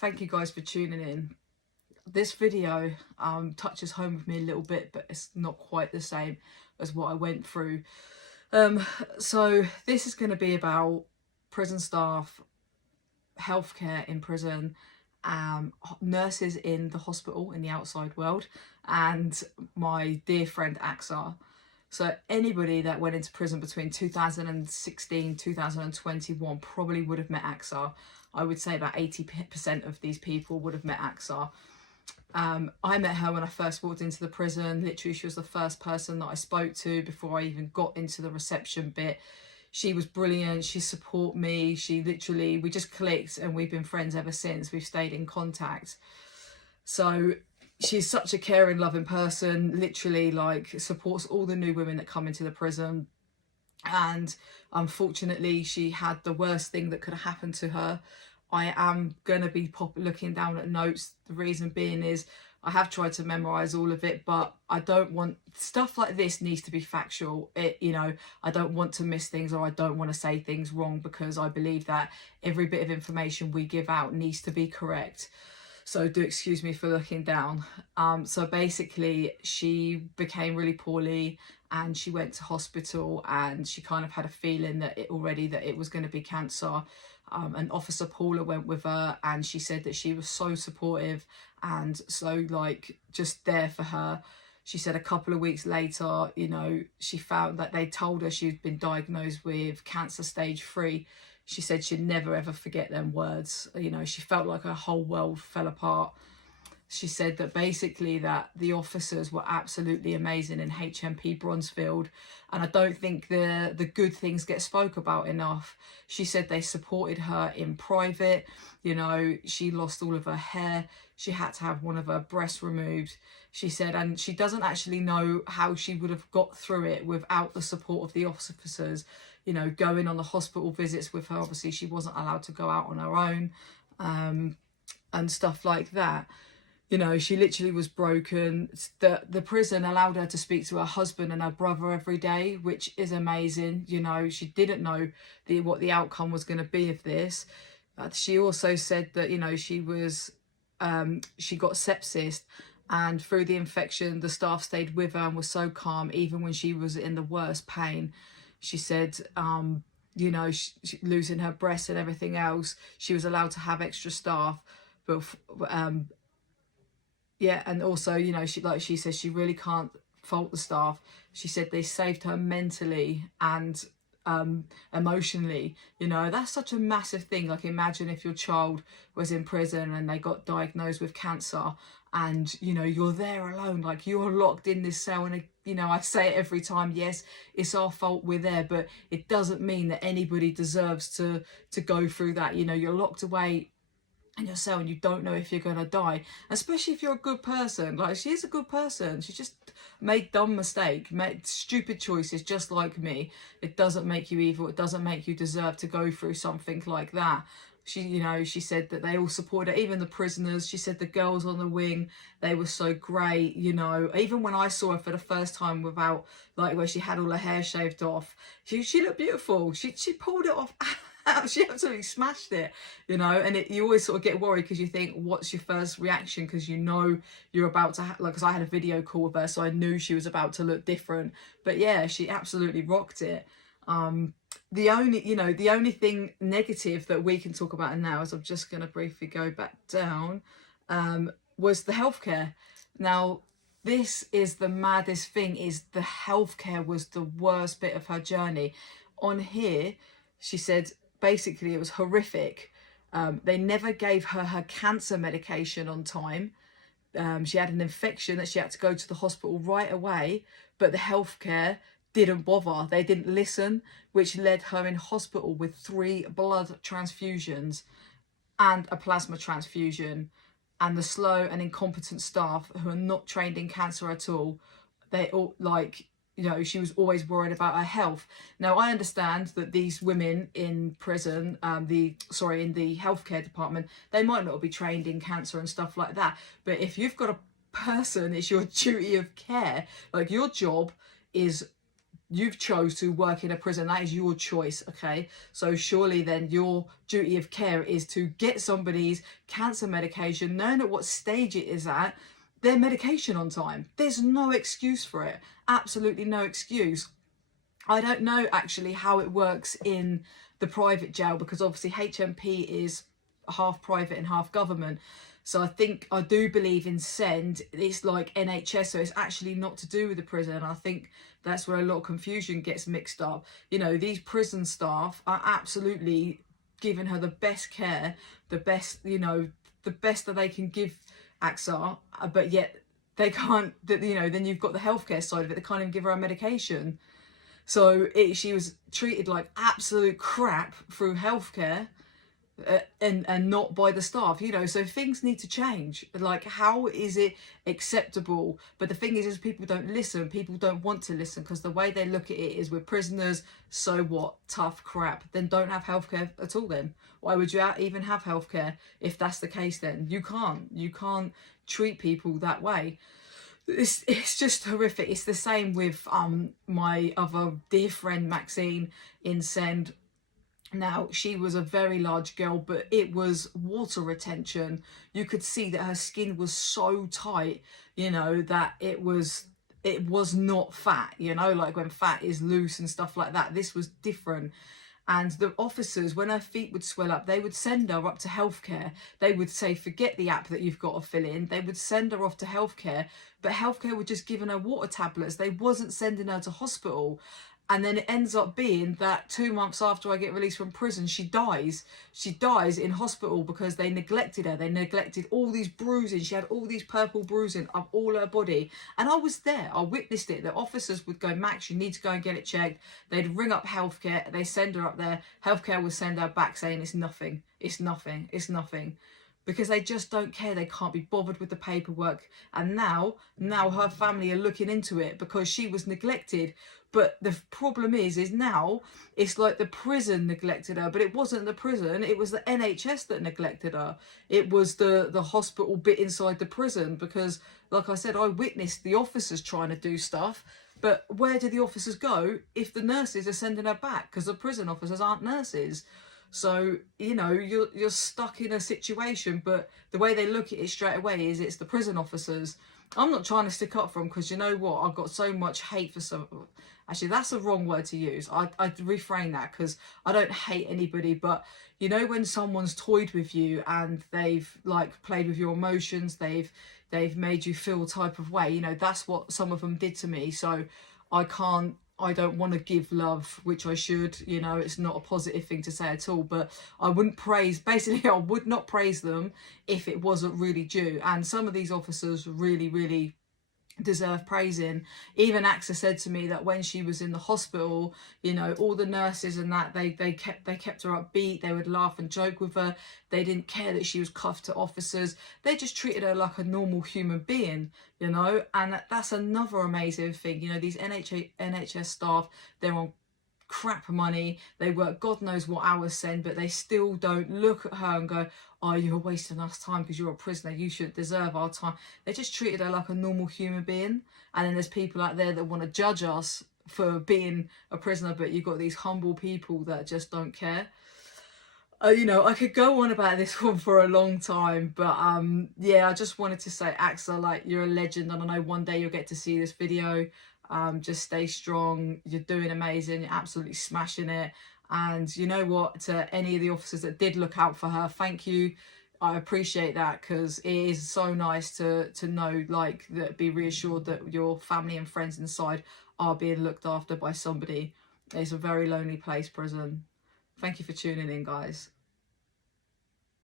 thank you guys for tuning in. This video touches home with me a little bit, but it's not quite the same as what I went through. So this is going to be about prison staff, healthcare in prison, nurses in the hospital in the outside world, and my dear friend Axar. So anybody that went into prison between 2016 2021 probably would have met Axar. I would say about 80% of these people would have met Axar. I met her when I first walked into the prison. Literally, she was the first person that I spoke to before I even got into the reception bit. She was brilliant. She supported me. We just clicked, and we've been friends ever since. We've stayed in contact. So she's such a caring, loving person, literally like supports all the new women that come into the prison. And unfortunately, she had the worst thing that could have happened to her. I am going to be looking down at notes. The reason being is I have tried to memorize all of it, but I don't want stuff like this needs to be factual. I don't want to miss things, or I don't want to say things wrong, because I believe that every bit of information we give out needs to be correct. So do excuse me for looking down. So basically she became really poorly and she went to hospital, and she kind of had a feeling that it was going to be cancer. And Officer Paula went with her, and she said that she was so supportive and so just there for her. She said a couple of weeks later, she found that they told her she'd been diagnosed with cancer stage 3. She said she'd never ever forget them words. She felt like her whole world fell apart. She said that basically that the officers were absolutely amazing in HMP Bronzefield, and I don't think the good things get spoke about enough. She said they supported her in private. She lost all of her hair. She had to have one of her breasts removed. She said, and she doesn't actually know how she would have got through it without the support of the officers, going on the hospital visits with her. Obviously, she wasn't allowed to go out on her own, and stuff like that. She literally was broken. The prison allowed her to speak to her husband and her brother every day, which is amazing. She didn't know what the outcome was going to be of this. She also said that, she got sepsis, and through the infection, the staff stayed with her and was so calm, even when she was in the worst pain. She said, losing her breasts and everything else, she was allowed to have extra staff, but yeah, and also, she says she really can't fault the staff. She said they saved her mentally and emotionally. That's such a massive thing. Like, imagine if your child was in prison and they got diagnosed with cancer, and you're there alone, like you're locked in this cell. And I say it every time, yes, it's our fault, we're there, but it doesn't mean that anybody deserves to go through that. You're locked away in your cell and you don't know if you're gonna die, especially if you're a good person. Like, she is a good person. She just made dumb mistake, made stupid choices just like me. It doesn't make you evil. It doesn't make you deserve to go through something like that. She said that they all supported her, even the prisoners. She said the girls on the wing, they were so great. Even when I saw her for the first time without, where she had all her hair shaved off, she looked beautiful. She pulled it off. She absolutely smashed it, and you always sort of get worried, because you think, what's your first reaction, because you're about to because I had a video call with her, so I knew she was about to look different. But yeah, she absolutely rocked it. The only thing negative that we can talk about now, is I'm just going to briefly go back down, was the healthcare. Now, this is the maddest thing, is the healthcare was the worst bit of her journey. On here, she said basically it was horrific. They never gave her cancer medication on time. She had an infection that she had to go to the hospital right away, but the healthcare didn't bother. They didn't listen, which led her in hospital with 3 blood transfusions and a plasma transfusion. And the slow and incompetent staff who are not trained in cancer at all, they all she was always worried about her health. Now, I understand that these women in prison, in the healthcare department, they might not be trained in cancer and stuff like that. But if you've got a person, it's your duty of care. Like, your job is you've chose to work in a prison. That is your choice, okay? So surely then your duty of care is to get somebody's cancer medication, knowing at what stage it is at, their medication on time. There's no excuse for it. Absolutely no excuse. I don't know actually how it works in the private jail, because obviously HMP is half private and half government. So I do believe in SEND, it's like NHS, so it's actually not to do with the prison. And I think that's where a lot of confusion gets mixed up. You know, these prison staff are absolutely giving her the best care, the best, you know, the best that they can give AXA, but yet they can't, you know, then you've got the healthcare side of it, they can't even give her a medication. So she was treated like absolute crap through healthcare, and not by the staff, you know. So things need to change. Like, how is it acceptable? But the thing is people don't listen. People don't want to listen, because the way they look at it is, we're prisoners, so what? Tough crap. Then don't have healthcare at all then. Why would you even have healthcare if that's the case? Then you can't treat people that way. It's just horrific. It's the same with my other dear friend Maxine in SEND. Now, she was a very large girl, but it was water retention. You could see that her skin was so tight, you know, that it was not fat, you know, like when fat is loose and stuff like that. This was different. And the officers, when her feet would swell up, they would send her up to healthcare. They would say, forget the app that you've got to fill in. They would send her off to healthcare, but healthcare were just giving her water tablets. They wasn't sending her to hospital. And then it ends up being that 2 months after I get released from prison, she dies. She dies in hospital because they neglected her. They neglected all these bruising. She had all these purple bruising up all her body. And I was there. I witnessed it. The officers would go, Max, you need to go and get it checked. They'd ring up healthcare. They send her up there. Healthcare would send her back saying, it's nothing. It's nothing. It's nothing. Because they just don't care. They can't be bothered with the paperwork. And now her family are looking into it because she was neglected. But the problem is now it's like the prison neglected her, but it wasn't the prison, it was the NHS that neglected her. It was the hospital bit inside the prison, because like I said, I witnessed the officers trying to do stuff, but where do the officers go if the nurses are sending her back? Because the prison officers aren't nurses. So, you know, you're stuck in a situation, but the way they look at it straight away is it's the prison officers. I'm not trying to stick up for them, because you know what? I've got so much hate for some... Actually, that's the wrong word to use. I'd reframe that, because I don't hate anybody, but you know when someone's toyed with you and they've like played with your emotions, they've made you feel type of way, you know, that's what some of them did to me. So I don't want to give love, which I should, you know, it's not a positive thing to say at all, but I wouldn't praise, basically I would not praise them if it wasn't really due. And some of these officers really deserve praising. Even AXA said to me that when she was in the hospital, you know, all the nurses and that, they kept her upbeat. They would laugh and joke with her. They didn't care that she was cuffed to officers. They just treated her like a normal human being, you know. And that's another amazing thing. You know, these NHS staff, they're on crap money, they work God knows what hours send, but they still don't look at her and go, oh, you're wasting us time because you're a prisoner, you shouldn't deserve our time. They just treated her like a normal human being. And then there's people out there that want to judge us for being a prisoner, but you've got these humble people that just don't care. You know, I could go on about this one for a long time, but yeah, I just wanted to say, AXA, like, you're a legend, and I know one day you'll get to see this video. Just stay strong. You're doing amazing. You're absolutely smashing it. And you know what, to any of the officers that did look out for her, thank you. I appreciate that, because it is so nice to know, like, that, be reassured that your family and friends inside are being looked after by somebody. It's a very lonely place, prison. Thank you for tuning in, guys.